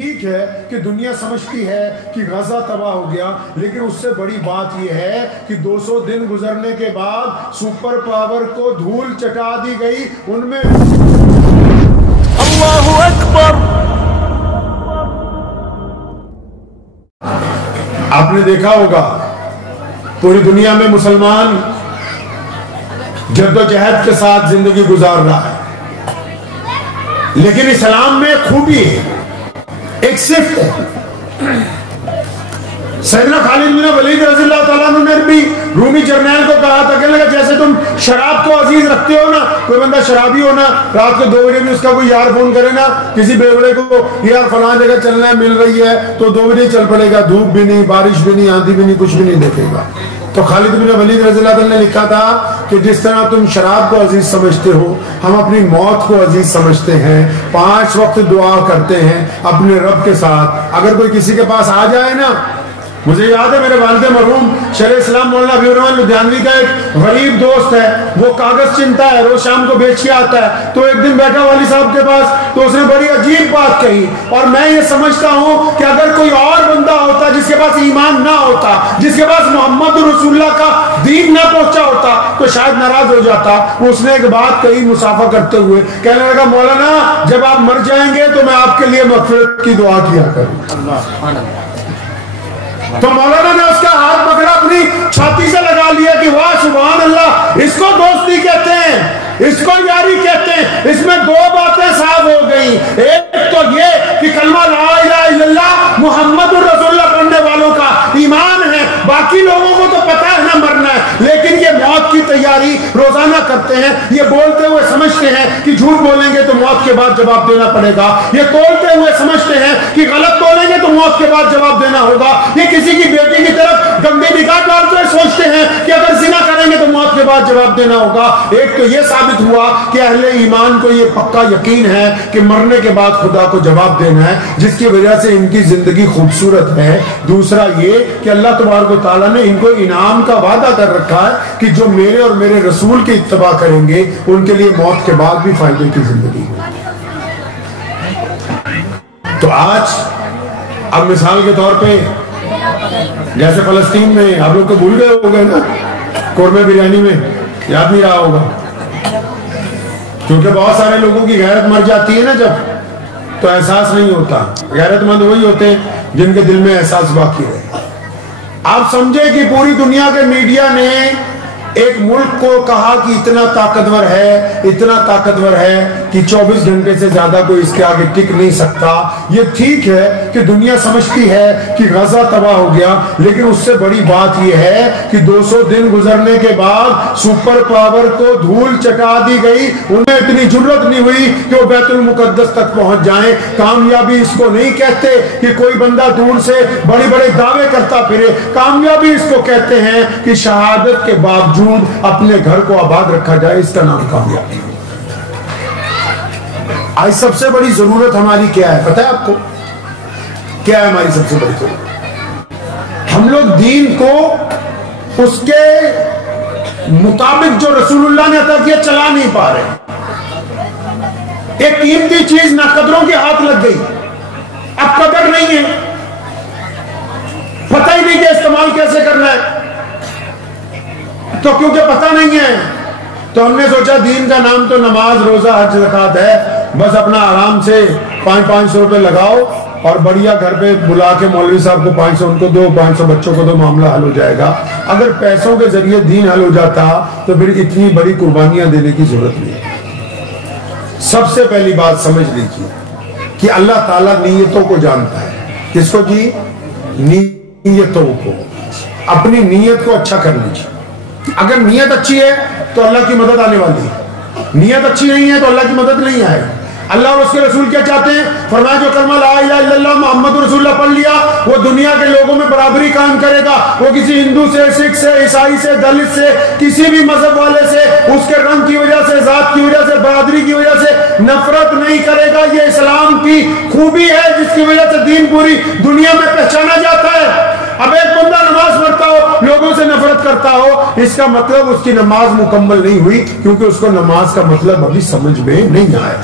ٹھیک ہے کہ دنیا سمجھتی ہے کہ غزہ تباہ ہو گیا، لیکن اس سے بڑی بات یہ ہے کہ 200 دن گزرنے کے بعد سپر پاور کو دھول چٹا دی گئی، ان میں اللہ اکبر۔ آپ نے دیکھا ہوگا پوری دنیا میں مسلمان جدوجہد کے ساتھ زندگی گزار رہا ہے، لیکن اسلام میں خوبی ہے، ایک صفت ہے۔ سیدنا خالد بن ولید رضی اللہ تعالیٰ عنہ نے بھی رومی جرنیل کو کہا تھا، کہنے لگا جیسے تم شراب کو عزیز رکھتے ہو نا، کوئی بندہ شرابی ہو نا، رات کو 2 بجے بھی اس کا کوئی یار فون کرے نا کسی بیوڑے کو، یار فلاں جگہ چلنا ہے مل رہی ہے، تو 2 بجے چل پڑے گا، دھوپ بھی نہیں، بارش بھی نہیں، آندھی بھی نہیں، کچھ بھی نہیں دیکھے گا۔ تو خالد بن ولید رضی اللہ تعالیٰ نے لکھا تھا کہ جس طرح تم شراب کو عزیز سمجھتے ہو، ہم اپنی موت کو عزیز سمجھتے ہیں، 5 وقت دعا کرتے ہیں اپنے رب کے ساتھ۔ اگر کوئی کسی کے پاس آ جائے نا، مجھے یاد ہے میرے والد مرحوم شیخ اسلام مولانا حبیب الرحمن لدھیانوی کا ایک غریب دوست ہے، وہ کاغذ چنتا ہے، روز شام کو بیچ کے آتا ہے، تو ایک دن بیٹھا والی صاحب کے پاس، تو اس نے بڑی عجیب بات کہی، اور میں یہ سمجھتا ہوں کہ اگر کوئی اور بندہ ہوتا جس کے پاس ایمان نہ ہوتا، جس کے پاس محمد رسول اللہ کا دین نہ پہنچا ہوتا، تو شاید ناراض ہو جاتا۔ اس نے ایک بات کہی مسافہ کرتے ہوئے، کہنے لگا مولانا جب آپ مر جائیں گے تو میں آپ کے لیے مغفرت کی دعا کیا کروں۔ تو مولانا نے اس کا ہاتھ پکڑا، اپنی چھاتی سے لگا لیا کہ واہ سبحان اللہ، اس کو دوستی کہتے ہیں، اس کو یاری کہتے ہیں۔ اس میں 2 باتیں صاف ہو گئی، ایک تو یہ کہ کلمہ لا الہ الا اللہ محمد رسول اللہ پڑھنے والوں کا ایمان ہے، باقی لوگوں کو تو پتہ ہے نہ مرنا ہے، لیکن یہ موت کی تیاری روزانہ کرتے ہیں، یہ بولتے ہوئے سمجھتے ہیں کہ جھوٹ بولیں گے تو موت کے بعد جواب دینا پڑے گا، یہ تولتے ہوئے سمجھتے ہیں کہ غلط بولیں گے تو موت کے بعد جواب دینا ہوگا، یہ کسی کی بیٹی کی طرف گندی نگاہ ڈالتے ہوئے سوچتے ہیں کہ اگر زنا کریں گے تو موت کے بعد جواب دینا ہوگا۔ ایک تو یہ ثابت ہوا کہ اہل ایمان کو یہ پکا یقین ہے کہ مرنے کے بعد خدا کو جواب دینا ہے، جس کی وجہ سے ان کی زندگی خوبصورت ہے۔ دوسرا یہ کہ اللہ تبارک و تعالیٰ نے ان کو انعام کا وعدہ کر رکھا ہے کہ جو میرے اور میرے رسول کی اتباع کریں گے ان کے لیے موت کے بعد بھی فائدے کی زندگی ہے۔ تو آج اب مثال کے طور پہ جیسے فلسطین میں آپ لوگ تو بھول گئے ہو گئے نا، قورمے بریانی میں یاد نہیں رہا ہوگا، کیونکہ بہت سارے لوگوں کی غیرت مر جاتی ہے نا جب، تو احساس نہیں ہوتا۔ غیرت مند وہی ہوتے ہیں جن کے دل میں احساس باقی رہے۔ آپ سمجھے کہ پوری دنیا کے میڈیا نے ایک ملک کو کہا کہ اتنا طاقتور ہے، اتنا طاقتور ہے کہ 24 گھنٹے سے زیادہ کوئی اس کے آگے ٹک نہیں سکتا۔ یہ ٹھیک ہے کہ دنیا سمجھتی ہے کہ غزہ تباہ ہو گیا، لیکن اس سے بڑی بات یہ ہے کہ 200 دن گزرنے کے بعد سپر پاور کو دھول چٹا دی گئی، انہیں اتنی جرت نہیں ہوئی کہ وہ بیت المقدس تک پہنچ جائیں۔ کامیابی اس کو نہیں کہتے کہ کوئی بندہ دور سے بڑے بڑے دعوے کرتا پھرے، کامیابی اس کو کہتے ہیں کہ شہادت کے باوجود اپنے گھر کو آباد رکھا جائے، اس کا نام کامیابی۔ آج سب سے بڑی ضرورت ہماری کیا ہے پتہ ہے آپ کو؟ کیا ہے ہماری سب سے بڑی ضرورت؟ ہم لوگ دین کو اس کے مطابق جو رسول اللہ نے عطا کیا چلا نہیں پا رہے۔ ایک قیمتی چیز ناقدروں کے ہاتھ لگ گئی، اب قدر نہیں ہے، پتہ ہی نہیں کہ استعمال کیسے کرنا ہے، تو کیونکہ پتہ نہیں ہے تو ہم نے سوچا دین کا نام تو نماز روزہ حج زکات ہے، بس اپنا آرام سے 500 روپے لگاؤ اور بڑھیا گھر پہ بلا کے مولوی صاحب کو 500 ان کو دو، 500 بچوں کو دو، معاملہ حل ہو جائے گا۔ اگر پیسوں کے ذریعے دین حل ہو جاتا تو پھر اتنی بڑی قربانیاں دینے کی ضرورت نہیں۔ سب سے پہلی بات سمجھ لیجیے کہ اللہ تعالیٰ نیتوں کو جانتا ہے۔ کس کو جی؟ نیتوں کو۔ اپنی نیت کو اچھا کر لیجیے۔ اگر نیت اچھی ہے تو اللہ کی مدد آنے والی ہے، نیت اچھی نہیں ہے تو اللہ کی مدد نہیں آئے۔ اللہ اور اس کے رسول کیا چاہتے ہیں؟ فرمایا جو کلمہ لا الہ الا اللہ محمد رسول اللہ پڑھ لیا وہ دنیا کے لوگوں میں برابری قائم کرے گا۔ وہ کسی ہندو سے، سکھ سے، عیسائی سے، دلت سے، کسی بھی مذہب والے سے اس کے رنگ کی وجہ سے، ذات کی وجہ سے، برادری کی وجہ سے نفرت نہیں کرے گا۔ یہ اسلام کی خوبی ہے جس کی وجہ سے دین پوری دنیا میں پہچانا جاتا ہے۔ اب ایک بندہ نماز پڑھتا ہو لوگوں سے نفرت کرتا ہو، اس کا مطلب اس کی نماز مکمل نہیں ہوئی، کیونکہ اس کو نماز کا مطلب ابھی سمجھ میں نہیں آیا۔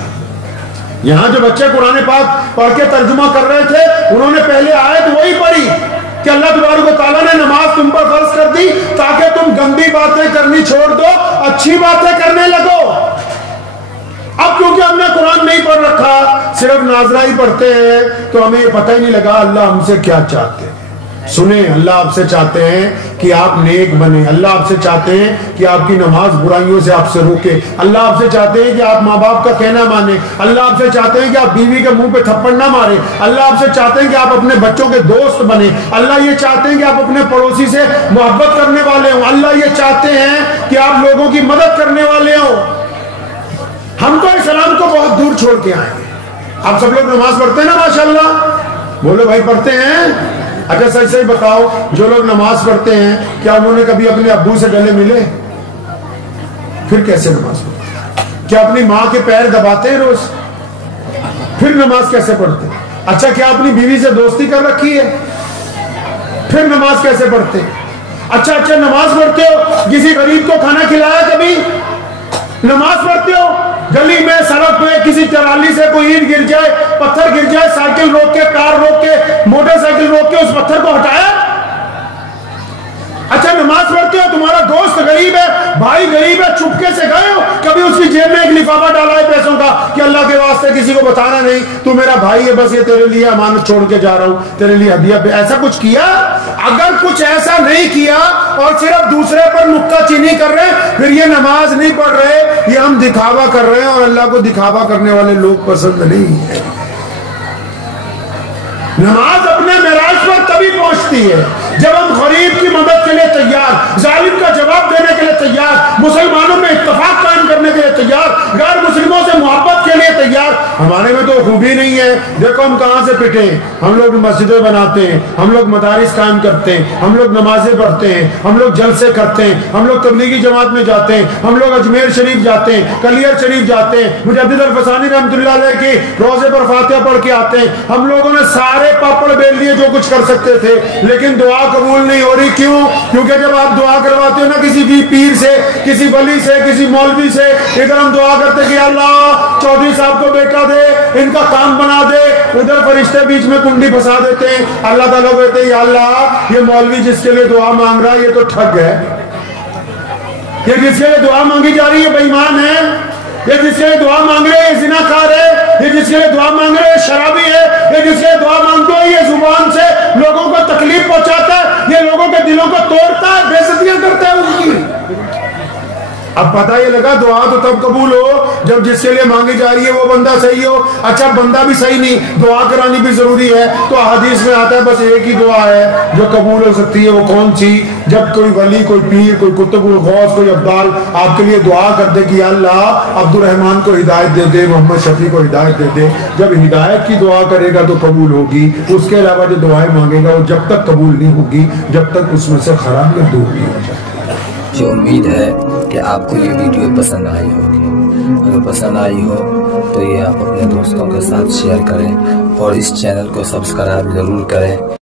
یہاں جو بچے قرآن پاک پڑھ کے ترجمہ کر رہے تھے انہوں نے پہلے آیت وہی پڑھی کہ اللہ تبارک و تعالیٰ نے نماز تم پر فرض کر دی تاکہ تم گندی باتیں کرنی چھوڑ دو، اچھی باتیں کرنے لگو۔ اب کیونکہ ہم نے قرآن نہیں پڑھ رکھا، صرف ناظرہ ہی پڑھتے ہیں، تو ہمیں پتہ ہی نہیں لگا اللہ ہم سے کیا چاہتے ہیں۔ سنیں، اللہ آپ سے چاہتے ہیں کہ آپ نیک بنیں، اللہ آپ سے چاہتے ہیں کہ آپ کی نماز برائیوں سے آپ سے روکے، اللہ آپ سے چاہتے ہیں کہ آپ ماں باپ کا کہنا مانیں، اللہ آپ سے چاہتے ہیں کہ آپ بیوی کے منہ پہ تھپڑ نہ ماریں، اللہ آپ سے چاہتے ہیں کہ آپ اپنے بچوں کے دوست بنیں، اللہ یہ چاہتے ہیں کہ آپ اپنے پڑوسی سے محبت کرنے والے ہوں، اللہ یہ چاہتے ہیں کہ آپ لوگوں کی مدد کرنے والے ہوں۔ ہم تو اسلام کو بہت دور چھوڑ کے آئے ہیں۔ آپ سب لوگ نماز پڑھتے ہیں نا ماشاءاللہ؟ بولو بھائی پڑھتے ہیں؟ اچھا صحیح صحیح بتاؤ، جو لوگ نماز پڑھتے ہیں کیا انہوں نے کبھی اپنے ابو سے گلے ملے؟ پھر کیسے نماز پڑھتے؟ کیا اپنی ماں کے پیر دباتے ہیں روز؟ پھر نماز کیسے پڑھتے؟ اچھا کیا اپنی بیوی سے دوستی کر رکھی ہے؟ پھر نماز کیسے پڑھتے؟ اچھا نماز پڑھتے ہو، کسی غریب کو کھانا کھلایا کبھی؟ نماز پڑھتے ہو، گلی میں سڑک پہ کسی ٹرالی سے کوئی اینٹ گر جائے، پتھر گر جائے، سائیکل روک کے، کار روک کے، موٹر سائیکل روک کے اس پتھر کو ہٹایا؟ اچھا نماز پڑھتے ہو، تمہارا دوست غریب ہے، بھائی غریب ہے، چپکے سے گئے ہو کبھی اس کی جیب میں ایک لفافہ ڈالا ہے پیسوں کا کہ اللہ کے واسطے کسی کو بتانا نہیں، تو میرا بھائی ہے، بس یہ تیرے لیے امانت چھوڑ کے جا رہا ہوں، تیرے لیے ہدیہ پہ، ایسا کچھ کیا؟ اگر کچھ ایسا نہیں کیا اور صرف دوسرے پر نکتہ چینی کر رہے ہیں، پھر یہ نماز نہیں پڑھ رہے، یہ ہم دکھاوا کر رہے ہیں، اور اللہ کو دکھاوا کرنے والے لوگ پسند نہیں ہیں۔ نماز اپنے معراج پر تبھی پہنچتی ہے جب ہم غریب کی مدد کے لیے تیار، ظالم کا جواب دینے کے لیے تیار، مسلمانوں میں اتفاق قائم کرنے کے لیے تیار، غیر مسلموں سے محبت کے لیے تیار۔ ہمارے میں تو خوبی نہیں ہے، دیکھو ہم کہاں سے پٹے ہیں، ہم لوگ مسجدیں بناتے ہیں، ہم لوگ مدارس قائم کرتے ہیں، ہم لوگ نمازیں پڑھتے ہیں، ہم لوگ جلسے کرتے ہیں، ہم لوگ تبلیغی جماعت میں جاتے ہیں، ہم لوگ اجمیر شریف جاتے ہیں، کلیر شریف جاتے ہیں، مجدد الفسانی رحمۃ اللہ علیہ کی روضے پر فاتحہ پڑھ کے آتے ہیں۔ ہم لوگوں نے سارے پاپڑ بیل لیے جو کچھ کر سکتے تھے، لیکن دعا قبول نہیں ہو رہی۔ کیوں؟ کیونکہ جب آپ دعا کرواتے ہو نا کسی بھی پیر سے، کسی ولی سے، کسی مولوی سے، ادھر ہم دعا کرتے کہ اللہ چودھری صاحب کو بیٹا دے، ان کا کام بنا دے، ادھر فرشتے بیچ میں کنڈی پھنسا دیتے ہیں، اللہ تعالیٰ کہتے ہیں یا اللہ یہ مولوی جس کے لیے دعا مانگ رہا ہے یہ تو ٹھگ ہے، یہ جس کے لیے دعا مانگی جا رہی ہے بے ایمان ہے، یہ جس کے لیے دعا مانگ رہے ہیں زنا کار ہے، یہ جس کے لیے دعا مانگ رہے ہیں شرابی ہے، یہ جس کے لیے دعا مانگتے ہیں یہ زبان سے لوگوں کو تکلیف پہنچاتا ہے، یہ لوگوں کے دلوں کو توڑتا ہے، بے عزتیاں کرتا ہے ان کی۔ اب پتہ یہ لگا دعا تو تب قبول ہو جب جس کے لیے مانگی جا رہی ہے وہ بندہ صحیح ہو۔ اچھا بندہ بھی صحیح نہیں، دعا کرانی بھی ضروری ہے، تو حدیث میں آتا ہے بس ایک ہی دعا ہے جو قبول ہو سکتی ہے، وہ کون سی؟ جب کوئی ولی، کوئی پیر، کوئی قطب الغوث، کوئی ابدال آپ کے لیے دعا کرتے کہ یا اللہ عبد الرحمن کو ہدایت دے دے، محمد شفیع کو ہدایت دے دے، جب ہدایت کی دعا کرے گا تو قبول ہوگی، اس کے علاوہ جو دعائیں مانگے گا وہ جب تک قبول نہیں ہوگی جب تک اس میں سے خرابیاں دور نہیں ہو جائیں۔ مجھے امید ہے کہ آپ کو یہ ویڈیو پسند آئی ہوگی، اگر پسند آئی ہو تو یہ آپ اپنے دوستوں کے ساتھ شیئر کریں اور اس چینل کو سبسکرائب ضرور کریں۔